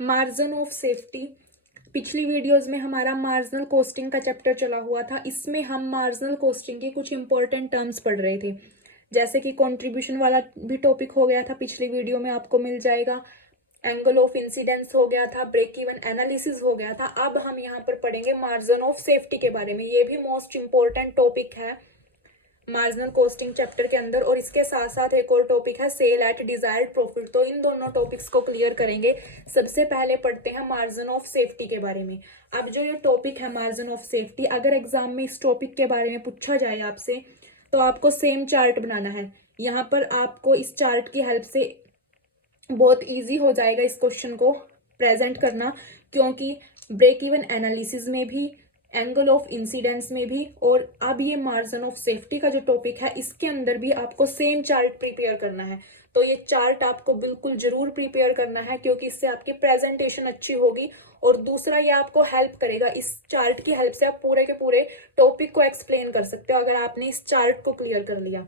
Margin of safety. पिछली videos में हमारा मार्जिनल कॉस्टिंग का चैप्टर चला हुआ था। इसमें हम मार्जिनल कॉस्टिंग के कुछ इंपॉर्टेंट टर्म्स पढ़ रहे थे, जैसे कि कंट्रीब्यूशन वाला भी टॉपिक हो गया था, पिछली वीडियो में आपको मिल जाएगा। एंगल ऑफ इंसिडेंस हो गया था, ब्रेक इवन एनालिसिस हो गया था। अब हम यहाँ पर पढ़ेंगे मार्जिन ऑफ सेफ्टी के बारे में। ये भी मोस्ट इंपॉर्टेंट टॉपिक है मार्जिनल कॉस्टिंग चैप्टर के अंदर, और इसके साथ साथ एक और टॉपिक है सेल एट डिजायर्ड प्रॉफिट। तो इन दोनों टॉपिक्स को क्लियर करेंगे। सबसे पहले पढ़ते हैं मार्जिन ऑफ सेफ्टी के बारे में। अब जो ये टॉपिक है मार्जिन ऑफ सेफ्टी, अगर एग्जाम में इस टॉपिक के बारे में पूछा जाए आपसे, तो आपको सेम चार्ट बनाना है। यहाँ पर आपको इस चार्ट की हेल्प से बहुत ईजी हो जाएगा इस क्वेश्चन को प्रेजेंट करना, क्योंकि ब्रेक इवन एनालिसिस में भी, एंगल ऑफ इंसिडेंस में भी, और अब ये मार्जिन ऑफ सेफ्टी का जो टॉपिक है इसके अंदर भी आपको सेम चार्ट प्रिपेयर करना है। तो ये चार्ट आपको बिल्कुल जरूर प्रिपेयर करना है, क्योंकि इससे आपकी प्रेजेंटेशन अच्छी होगी। और दूसरा, ये आपको हेल्प करेगा। इस चार्ट की हेल्प से आप पूरे के पूरे टॉपिक को एक्सप्लेन कर सकते हो, अगर आपने इस चार्ट को क्लियर कर लिया।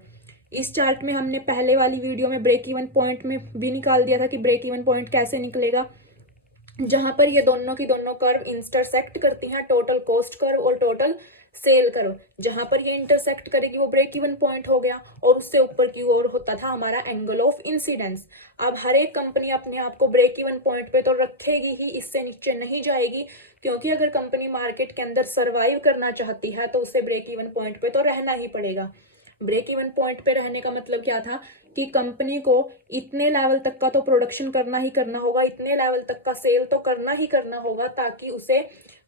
इस चार्ट में हमने पहले वाली वीडियो में ब्रेक इवन पॉइंट में भी निकाल दिया था कि ब्रेक इवन पॉइंट कैसे निकलेगा, जहां पर ये दोनों की दोनों कर्व इंटरसेक्ट करती हैं, टोटल कॉस्ट कर्व और टोटल सेल कर्व। जहां पर ये इंटरसेक्ट करेगी वो ब्रेक इवन पॉइंट हो गया, और उससे ऊपर की ओर होता था हमारा एंगल ऑफ इंसिडेंस। अब हर एक कंपनी अपने आप को ब्रेक इवन पॉइंट पे तो रखेगी ही, इससे नीचे नहीं जाएगी, क्योंकि अगर कंपनी मार्केट के अंदर सर्वाइव करना चाहती है तो उसे ब्रेक इवन पॉइंट पे तो रहना ही पड़ेगा। ब्रेक इवन पॉइंट पे रहने का मतलब क्या था कि कंपनी को इतने लेवल तक का तो प्रोडक्शन करना ही करना होगा, इतने लेवल तक का सेल तो करना ही करना होगा, ताकि उसे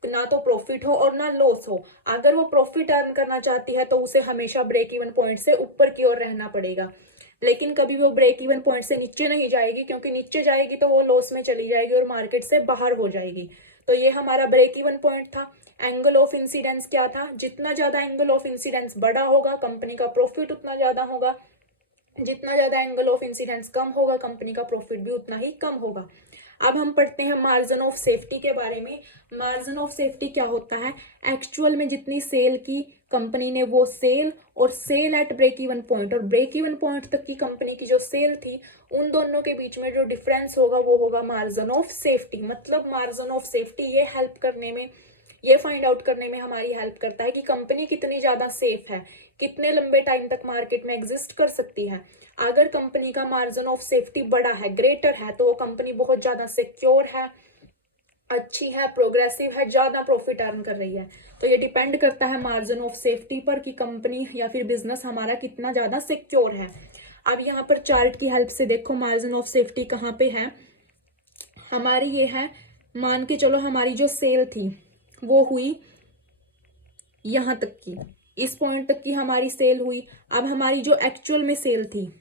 ना तो प्रॉफिट हो और ना लॉस हो। अगर वो प्रॉफिट अर्न करना चाहती है तो उसे हमेशा ब्रेक इवन पॉइंट से ऊपर की ओर रहना पड़ेगा, लेकिन कभी वो ब्रेक इवन पॉइंट से नीचे नहीं जाएगी, क्योंकि नीचे जाएगी तो वो लॉस में चली जाएगी और मार्केट से बाहर हो जाएगी। तो ये हमारा ब्रेक इवन पॉइंट था। एंगल ऑफ इंसिडेंस क्या था? जितना ज्यादा एंगल ऑफ इंसिडेंस बड़ा होगा कंपनी का प्रॉफिट उतना ज्यादा होगा, जितना ज्यादा एंगल ऑफ इंसिडेंस कम होगा कंपनी का प्रॉफिट भी उतना ही कम होगा। अब हम पढ़ते हैं मार्जिन ऑफ सेफ्टी के बारे में। मार्जिन ऑफ सेफ्टी क्या होता है? एक्चुअल में जितनी सेल की कंपनी ने, वो सेल और sale at break even point और ब्रेक इवन पॉइंट तक की कंपनी की जो सेल थी, उन दोनों के बीच में जो डिफरेंस होगा वो होगा मार्जिन ऑफ सेफ्टी। मतलब मार्जिन ऑफ सेफ्टी ये हेल्प करने में, ये फाइंड आउट करने में हमारी हेल्प करता है कि कंपनी कितनी ज्यादा सेफ है, कितने लंबे टाइम तक मार्केट में एग्जिस्ट कर सकती है। अगर कंपनी का मार्जिन ऑफ सेफ्टी बड़ा है, ग्रेटर है, तो वो कंपनी बहुत ज्यादा सिक्योर है, अच्छी है, प्रोग्रेसिव है, ज्यादा प्रॉफिट अर्न कर रही है। तो ये डिपेंड करता है मार्जिन ऑफ सेफ्टी पर कि कंपनी या फिर बिजनेस हमारा कितना ज्यादा सिक्योर है। अब यहाँ पर चार्ट की हेल्प से देखो मार्जिन ऑफ सेफ्टी कहाँ पे है हमारी। ये है, मान के चलो हमारी जो सेल थी वो हुई यहां तक की, इस पॉइंट तक की हमारी सेल हुई। अब हमारी जो एक्चुअल में सेल थी,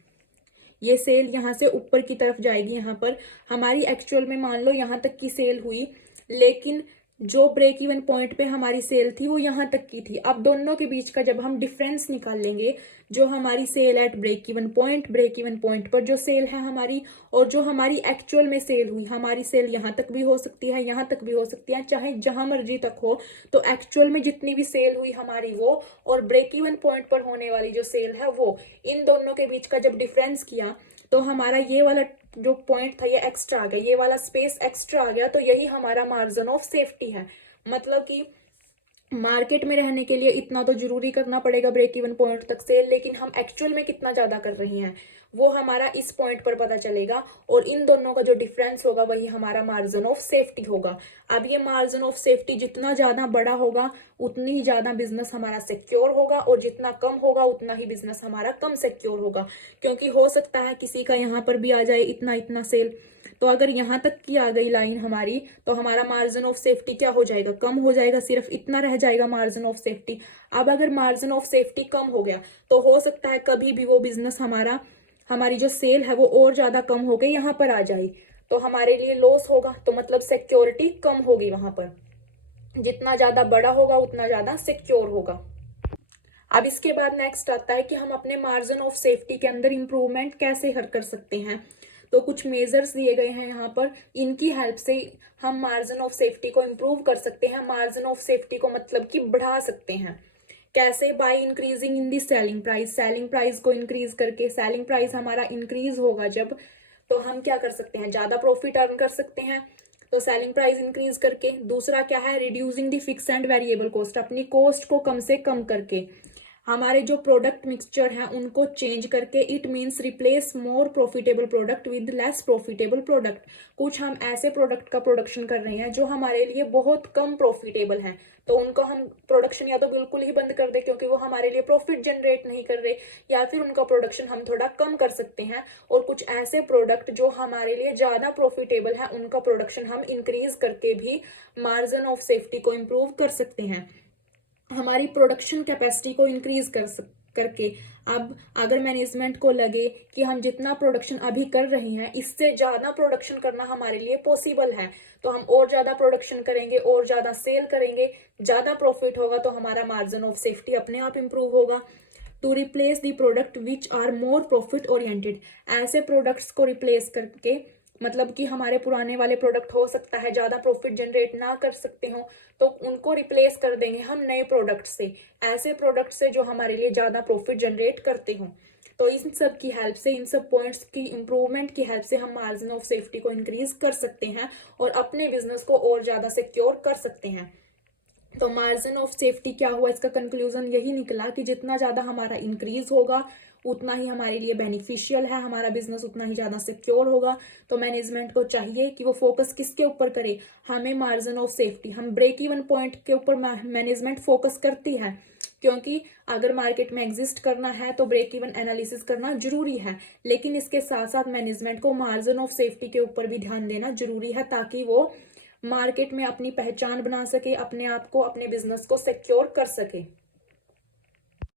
ये सेल यहां से ऊपर की तरफ जाएगी। यहां पर हमारी एक्चुअल में मान लो यहां तक की सेल हुई, लेकिन जो ब्रेक इवन पॉइंट पे हमारी सेल थी वो यहां तक की थी। अब दोनों के बीच का जब हम डिफरेंस निकाल लेंगे, जो हमारी sale at break even point पर जो सेल है हमारी, और जो हमारी एक्चुअल में सेल हुई, हमारी सेल यहां तक भी हो सकती है, यहां तक भी हो सकती है, चाहे जहां मर्जी तक हो। तो एक्चुअल में जितनी भी सेल हुई हमारी वो, और ब्रेक इवन पॉइंट पर होने वाली जो सेल है वो, इन दोनों के बीच का जब डिफरेंस किया तो हमारा ये वाला जो पॉइंट था ये एक्स्ट्रा आ गया, ये वाला स्पेस एक्स्ट्रा आ गया। तो यही हमारा मार्जिन ऑफ सेफ्टी है। मतलब कि मार्केट में रहने के लिए इतना तो जरूरी करना पड़ेगा ब्रेक इवन पॉइंट तक से, लेकिन हम एक्चुअल में कितना ज्यादा कर रहे हैं वो हमारा इस पॉइंट पर पता चलेगा, और इन दोनों का जो डिफरेंस होगा वही हमारा मार्जिन ऑफ सेफ्टी होगा। अब ये मार्जिन ऑफ सेफ्टी जितना ज्यादा बड़ा होगा उतनी ही ज्यादा बिजनेस हमारा सिक्योर होगा, और जितना कम होगा उतना ही बिजनेस हमारा कम सिक्योर होगा। क्योंकि हो सकता है किसी का यहाँ पर भी आ जाए इतना इतना सेल, तो अगर यहाँ तक की आ गई लाइन हमारी, तो हमारा मार्जिन ऑफ सेफ्टी क्या हो जाएगा? कम हो जाएगा, सिर्फ इतना रह जाएगा मार्जिन ऑफ सेफ्टी। अब अगर मार्जिन ऑफ सेफ्टी कम हो गया तो हो सकता है कभी भी वो बिजनेस हमारा, हमारी जो सेल है वो और ज्यादा कम हो गई यहाँ पर आ जाए, तो हमारे लिए लॉस होगा। तो मतलब सिक्योरिटी कम होगी वहां पर, जितना ज्यादा बड़ा होगा उतना ज्यादा सिक्योर होगा। अब इसके बाद नेक्स्ट आता है कि हम अपने मार्जिन ऑफ सेफ्टी के अंदर इंप्रूवमेंट कैसे कर सकते हैं। तो कुछ मेजर्स दिए गए हैं यहाँ पर, इनकी हेल्प से हम मार्जिन ऑफ सेफ्टी को इंप्रूव कर सकते हैं। मार्जिन ऑफ सेफ्टी को मतलब कि बढ़ा सकते हैं। कैसे? By increasing in the selling price. Selling price को इंक्रीज करके, सेलिंग प्राइस हमारा इंक्रीज होगा जब, तो हम क्या कर सकते हैं? ज्यादा प्रॉफिट अर्न कर सकते हैं। तो सेलिंग प्राइस इंक्रीज करके। दूसरा क्या है, reducing the fix and variable cost, अपनी कॉस्ट को कम से कम करके। हमारे जो प्रोडक्ट मिक्सचर हैं उनको चेंज करके, it means replace more profitable product with less profitable product. कुछ हम ऐसे प्रोडक्ट का प्रोडक्शन कर रहे हैं जो हमारे लिए बहुत कम प्रॉफिटेबल हैं, तो उनको हम प्रोडक्शन या तो बिल्कुल ही बंद कर दे क्योंकि वो हमारे लिए प्रॉफिट जनरेट नहीं कर रहे, या फिर उनका प्रोडक्शन हम थोड़ा कम कर सकते हैं। और कुछ ऐसे प्रोडक्ट जो हमारे लिए ज़्यादा प्रॉफिटेबल हैं उनका प्रोडक्शन हम इंक्रीज करके भी मार्जिन ऑफ सेफ्टी को इम्प्रूव कर सकते हैं, हमारी प्रोडक्शन कैपेसिटी को इंक्रीज करके। अब अगर मैनेजमेंट को लगे कि हम जितना प्रोडक्शन अभी कर रहे हैं इससे ज़्यादा प्रोडक्शन करना हमारे लिए पॉसिबल है, तो हम और ज़्यादा प्रोडक्शन करेंगे और ज़्यादा सेल करेंगे, ज़्यादा प्रॉफिट होगा, तो हमारा मार्जिन ऑफ सेफ्टी अपने आप इम्प्रूव होगा। To replace the product which are more profit oriented, ऐसे प्रोडक्ट्स को रिप्लेस करके, मतलब कि हमारे पुराने वाले प्रोडक्ट हो सकता है ज़्यादा प्रॉफिट जनरेट ना कर सकते हो, तो उनको रिप्लेस कर देंगे हम नए प्रोडक्ट से, ऐसे प्रोडक्ट से जो हमारे लिए ज़्यादा प्रॉफिट जनरेट करते हों। तो इन सब की हेल्प से, इन सब पॉइंट्स की इम्प्रूवमेंट की हेल्प से हम मार्जिन ऑफ सेफ्टी को इंक्रीज कर सकते हैं और अपने बिजनेस को और ज़्यादा सिक्योर कर सकते हैं। तो मार्जिन ऑफ सेफ्टी क्या हुआ, इसका कंक्लूजन यही निकला कि जितना ज़्यादा हमारा इंक्रीज होगा उतना ही हमारे लिए बेनिफिशियल है, हमारा बिजनेस उतना ही ज़्यादा सिक्योर होगा। तो मैनेजमेंट को चाहिए कि वो फोकस किसके ऊपर करे, हमें मार्जिन ऑफ सेफ्टी, हम ब्रेक इवन पॉइंट के ऊपर मैनेजमेंट फोकस करती है, क्योंकि अगर मार्केट में एग्जिस्ट करना है तो ब्रेक इवन एनालिसिस करना जरूरी है, लेकिन इसके साथ साथ मैनेजमेंट को मार्जिन ऑफ सेफ्टी के ऊपर भी ध्यान देना जरूरी है, ताकि वो मार्केट में अपनी पहचान बना सके, अपने आप को, अपने बिजनेस को सिक्योर कर सके।